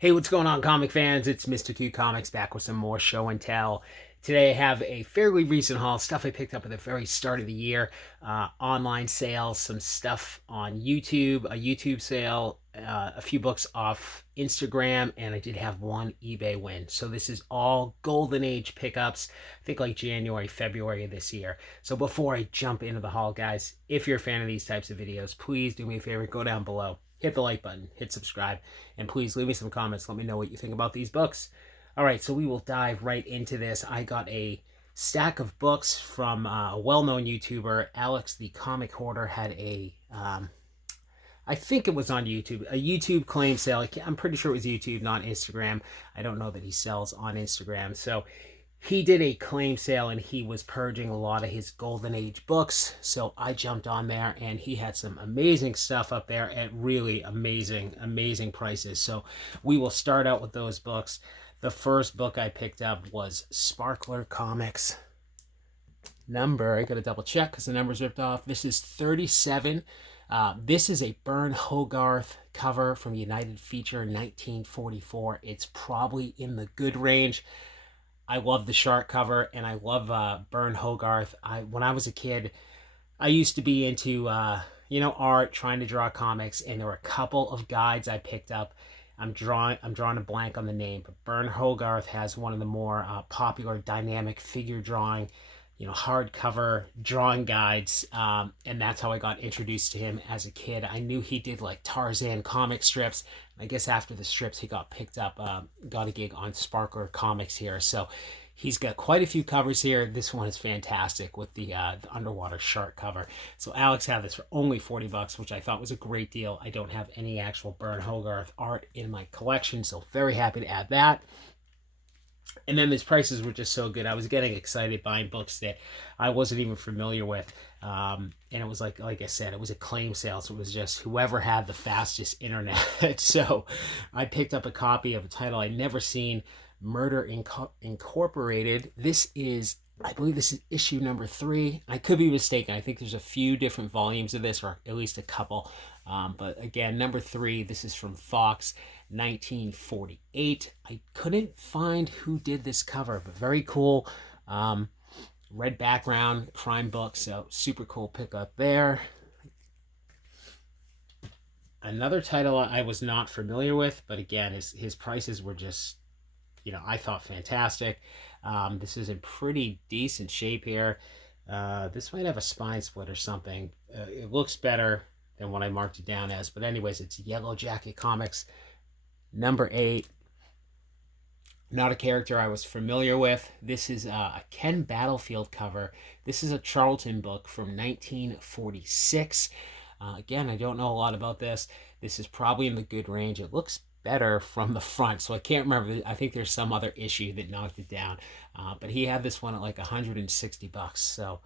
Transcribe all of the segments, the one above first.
Hey, what's going on, comic fans? It's Mr. Q Comics back with some more show and tell. Today I have a fairly recent haul, stuff I picked up at the very start of the year, online sales, some stuff on YouTube, a YouTube sale, a few books off Instagram, and I did have one eBay win. So this is all golden age pickups, I think like January, February of this year. So before I jump into the haul, guys, if you're a fan of these types of videos, please do me a favor, go down below, hit the like button, hit subscribe, and please leave me some comments. Let me know what you think about these books. All right, so we will dive right into this. I got a stack of books from a well-known YouTuber. Alex the Comic Hoarder had I think it was on YouTube, a YouTube claim sale. I'm pretty sure it was YouTube, not Instagram. I don't know that he sells on Instagram. So he did a claim sale and he was purging a lot of his golden age books. So I jumped on there and he had some amazing stuff up there at really amazing prices. So we will start out with those books. The first book I picked up was Sparkler Comics. Number, I gotta double check because the number's ripped off. This is 37. This is a Bern Hogarth cover from United Feature 1944. It's probably in the good range. I love the shark cover, and I love Bern Hogarth. When I was a kid, I used to be into art, trying to draw comics, and there were a couple of guides I picked up. I'm drawing a blank on the name, but Bern Hogarth has one of the more popular dynamic figure drawing, hardcover drawing guides, and that's how I got introduced to him as a kid. I knew he did like Tarzan comic strips. I guess after the strips, he got picked up, got a gig on Sparkler Comics here. So he's got quite a few covers here. This one is fantastic with the underwater shark cover. So Alex had this for only 40 bucks, which I thought was a great deal. I don't have any actual Bern Hogarth art in my collection, so very happy to add that. And then his prices were just so good. I was getting excited buying books that I wasn't even familiar with. And it was like I said, it was a claim sale. So it was just whoever had the fastest internet. So I picked up a copy of a title I'd never seen, Murder Incorporated. I believe this is issue number 3. I could be mistaken. I think there's a few different volumes of this, or at least a couple. But again, number 3, this is from Fox, 1948. I couldn't find who did this cover, but very cool. Red background, crime book, so super cool pickup there. Another title I was not familiar with, but again, his prices were just, I thought fantastic. This is in pretty decent shape here. This might have a spine split or something. It looks better than what I marked it down as. But anyways, it's Yellow Jacket Comics, number 8. Not a character I was familiar with. This is a Ken Battlefield cover. This is a Charlton book from 1946. Again, I don't know a lot about this. This is probably in the good range. It looks better from the front, so I can't remember. I think there's some other issue that knocked it down, but he had this one at like 160 bucks. So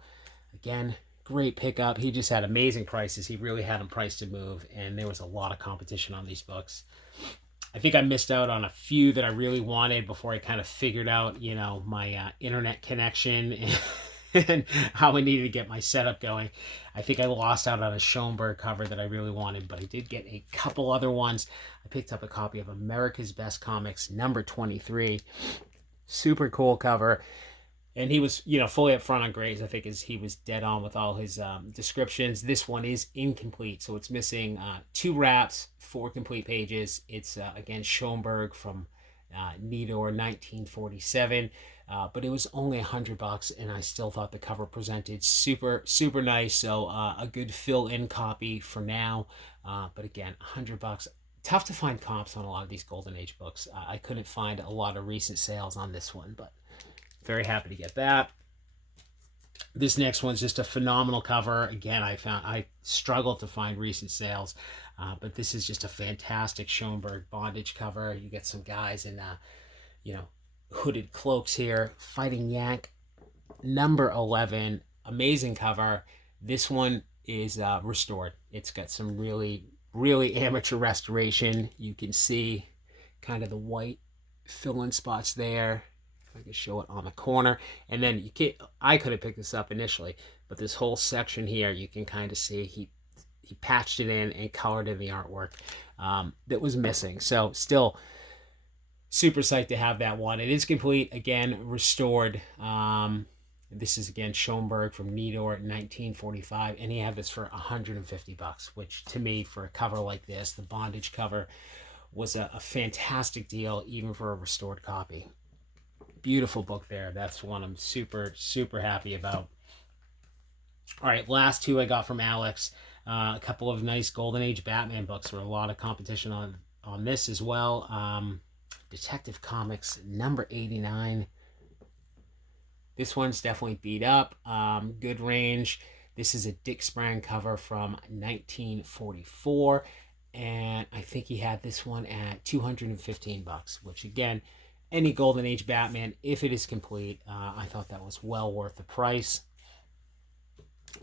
again, great pickup. He just had amazing prices. He really had them priced to move, and there was a lot of competition on these books. I think I missed out on a few that I really wanted before I kind of figured out, my internet connection and how I needed to get my setup going. I think I lost out on a Schoenberg cover that I really wanted, but I did get a couple other ones. I picked up a copy of America's Best Comics, number 23. Super cool cover. And he was, fully up front on grades. I think he was dead on with all his descriptions. This one is incomplete, so it's missing 2 wraps, 4 complete pages. It's, again, Schoenberg from Nidor 1947. But it was only $100, and I still thought the cover presented super nice. So a good fill-in copy for now. But again, $100. Tough to find comps on a lot of these Golden Age books. I couldn't find a lot of recent sales on this one, but very happy to get that. This next one's just a phenomenal cover. Again, I struggled to find recent sales, but this is just a fantastic Schoenberg bondage cover. You get some guys in, hooded cloaks here, fighting Yank, number 11. Amazing cover. This one is restored. It's got some really amateur restoration. You can see kind of the white fill-in spots there. If I can show it on the corner. And then I could have picked this up initially, but this whole section here, you can kind of see he patched it in and colored in the artwork that was missing. So still super psyched to have that one. It is complete, again, restored. This is again Schoenberg from Nidor 1945, and he had this for $150, which to me, for a cover like this, the bondage cover, was a fantastic deal, even for a restored copy. Beautiful book there. That's one I'm super, super happy about. All right, last two I got from Alex. A couple of nice Golden Age Batman books. There were a lot of competition on this as well. Detective Comics number 89. This one's definitely beat up. Good range. This is a Dick Sprang cover from 1944. And I think he had this one at $215, which again, any Golden Age Batman, if it is complete, I thought that was well worth the price.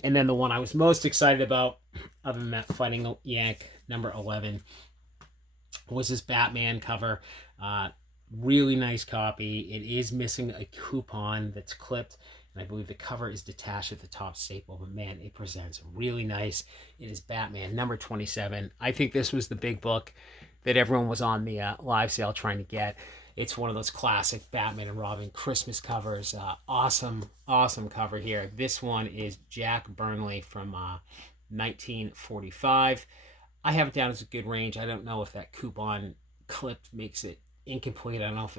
And then the one I was most excited about, other than that, Fighting Yank number 11, was this Batman cover. Really nice copy. It is missing a coupon that's clipped, and I believe the cover is detached at the top staple, but man, it presents really nice. It is Batman number 27. I think this was the big book that everyone was on the live sale trying to get. It's one of those classic Batman and Robin Christmas covers. Awesome cover here. This one is Jack Burnley from 1945. I have it down as a good range. I don't know if that coupon clipped makes it incomplete. I don't know if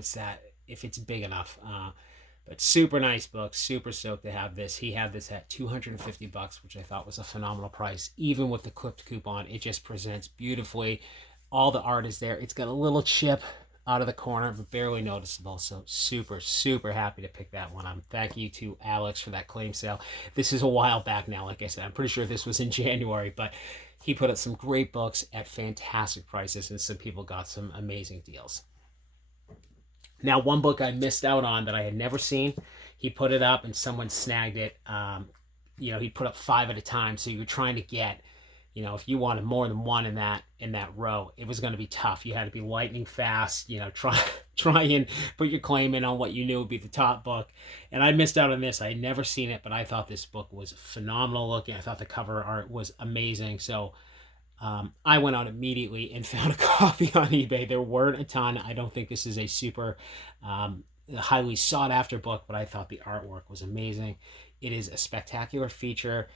it's big enough. But super nice book. Super stoked to have this. He had this at $250, which I thought was a phenomenal price. Even with the clipped coupon, it just presents beautifully. All the art is there. It's got a little chip out of the corner, but barely noticeable. So super, super happy to pick that one up. Thank you to Alex for that claim sale. This is a while back now, like I said. I'm pretty sure this was in January, but he put up some great books at fantastic prices, and some people got some amazing deals. Now, one book I missed out on that I had never seen, he put it up and someone snagged it. He put up 5 at a time, so you're trying to get, if you wanted more than one in that row, it was going to be tough. You had to be lightning fast, try and put your claim in on what you knew would be the top book. And I missed out on this. I had never seen it, but I thought this book was phenomenal looking. I thought the cover art was amazing. So I went out immediately and found a copy on eBay. There weren't a ton. I don't think this is a super highly sought after book, but I thought the artwork was amazing. It is a spectacular feature.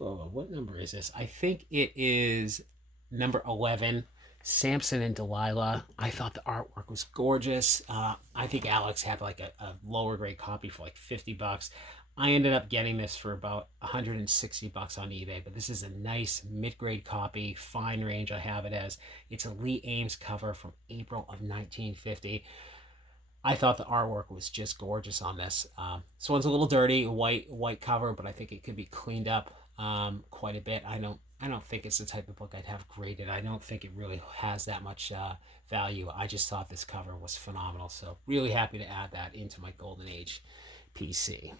Oh, what number is this? I think it is number 11, Samson and Delilah. I thought the artwork was gorgeous. I think Alex had like a lower grade copy for like $50. I ended up getting this for about $160 on eBay, but this is a nice mid-grade copy, fine range I have it as. It's a Lee Ames cover from April of 1950. I thought the artwork was just gorgeous on this. This one's a little dirty, a white cover, but I think it could be cleaned up quite a bit. I don't think it's the type of book I'd have graded. I don't think it really has that much value. I just thought this cover was phenomenal, so really happy to add that into my Golden Age PC.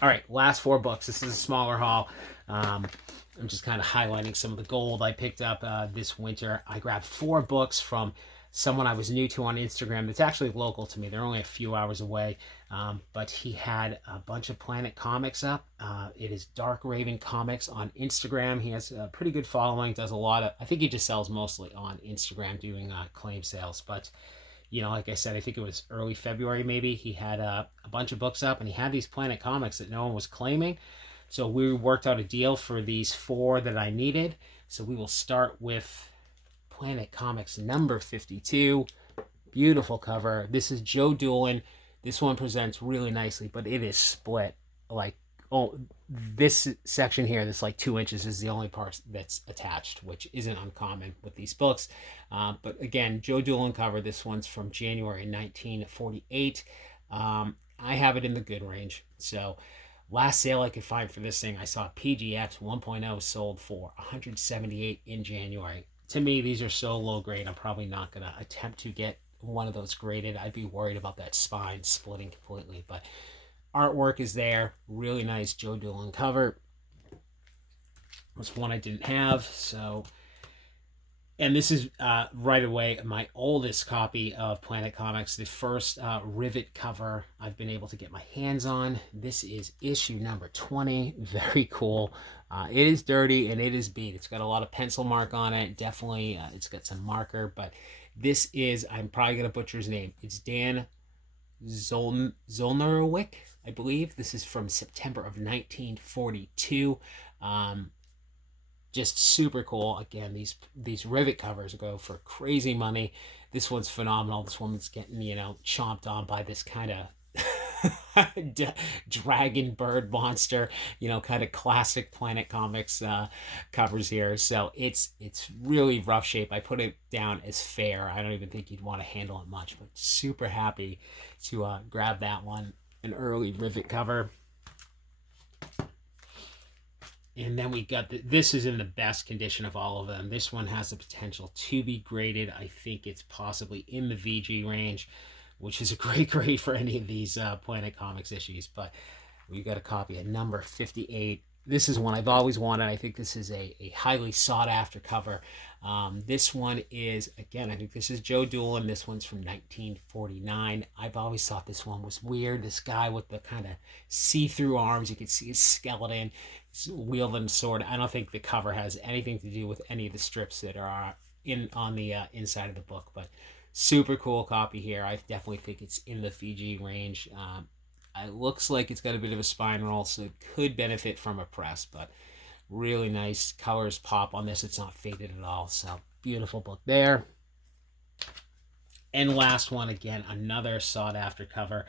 All right, last 4 books. This is a smaller haul. I'm just kind of highlighting some of the gold I picked up this winter. I grabbed 4 books from someone I was new to on Instagram that's actually local to me. They're only a few hours away, but he had a bunch of Planet Comics up. It is Dark Raven Comics on Instagram. He has a pretty good following, does a lot of, I think he just sells mostly on Instagram doing claim sales, but like I said, I think it was early February maybe, he had a bunch of books up, and he had these Planet Comics that no one was claiming. So we worked out a deal for these 4 that I needed. So we will start with Planet Comics number 52. Beautiful cover. This is Joe Doolin. This one presents really nicely, but it is split. This section here, this like 2 inches, is the only part that's attached, which isn't uncommon with these books. But again, Joe Doolin cover. This one's from January 1948. I have it in the good range. So last sale I could find for this thing, I saw PGX 1.0 sold for $178 in January. To me, these are so low grade, I'm probably not going to attempt to get one of those graded. I'd be worried about that spine splitting completely, but artwork is there. Really nice Joe Doolin cover. Was one I didn't have, so. And this is right away my oldest copy of Planet Comics, the first Rivet cover I've been able to get my hands on. This is issue number 20. Very cool. It is dirty and it is beat. It's got a lot of pencil mark on it. Definitely, it's got some marker, but This is, I'm probably going to butcher his name. It's Dan Zolnerwick, I believe. This is from September of 1942. Um, just super cool. Again, these rivet covers go for crazy money. This one's phenomenal. This woman's getting, chomped on by this kind of dragon bird monster, kind of classic Planet Comics covers here. So it's really rough shape. I put it down as fair. I don't even think you'd want to handle it much, but super happy to grab that one, an early rivet cover. And then we got this is in the best condition of all of them. This one has the potential to be graded. I think it's possibly in the VG range, which is a great grade for any of these Planet Comics issues. But we got a copy at number 58. This is one I've always wanted. I think this is a highly sought after cover. This one is, again, I think this is Joe Doolin. This one's from 1949. I've always thought this one was weird. This guy with the kind of see-through arms. You can see his skeleton. He's wielding a sword. I don't think the cover has anything to do with any of the strips that are on the inside of the book. But super cool copy here. I definitely think it's in the Fiji range. It looks like it's got a bit of a spine roll, so it could benefit from a press, but really nice colors pop on this. It's not faded at all, so beautiful book there. And last one, again, another sought after cover.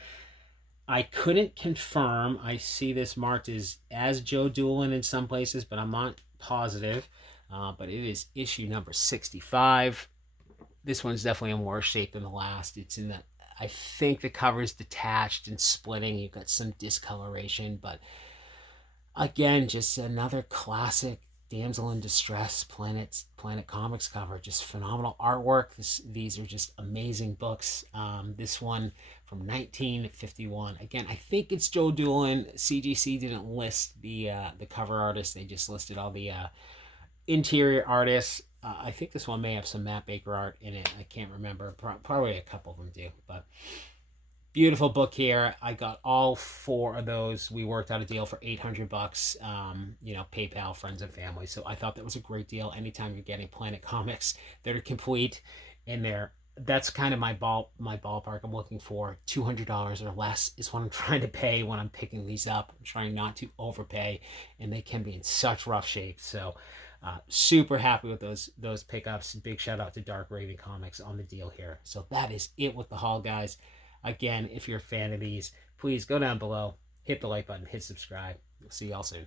I couldn't confirm. I see this marked as Joe Doolin in some places, but I'm not positive. But it is issue number 65. This one's definitely in worse shape than the last. It's in the, I think the cover is detached and splitting. You've got some discoloration, but again, just another classic damsel in distress Planet Comics cover. Just phenomenal artwork. These are just amazing books. This one from 1951. Again, I think it's Joe Doolin. CGC didn't list the cover artist. They just listed all the interior artists. I think this one may have some Matt Baker art in it. I can't remember. Probably a couple of them do. But beautiful book here. I got all 4 of those. We worked out a deal for $800. PayPal, friends and family. So I thought that was a great deal. Anytime you're getting Planet Comics that are complete in there, that's kind of my ballpark. I'm looking for $200 or less is what I'm trying to pay when I'm picking these up. I'm trying not to overpay, and they can be in such rough shape. So super happy with those pickups. Big shout out to Dark Raven Comics on the deal here. So that is it with the haul, guys. Again, if you're a fan of these, please go down below, hit the like button, hit subscribe. We'll see y'all soon.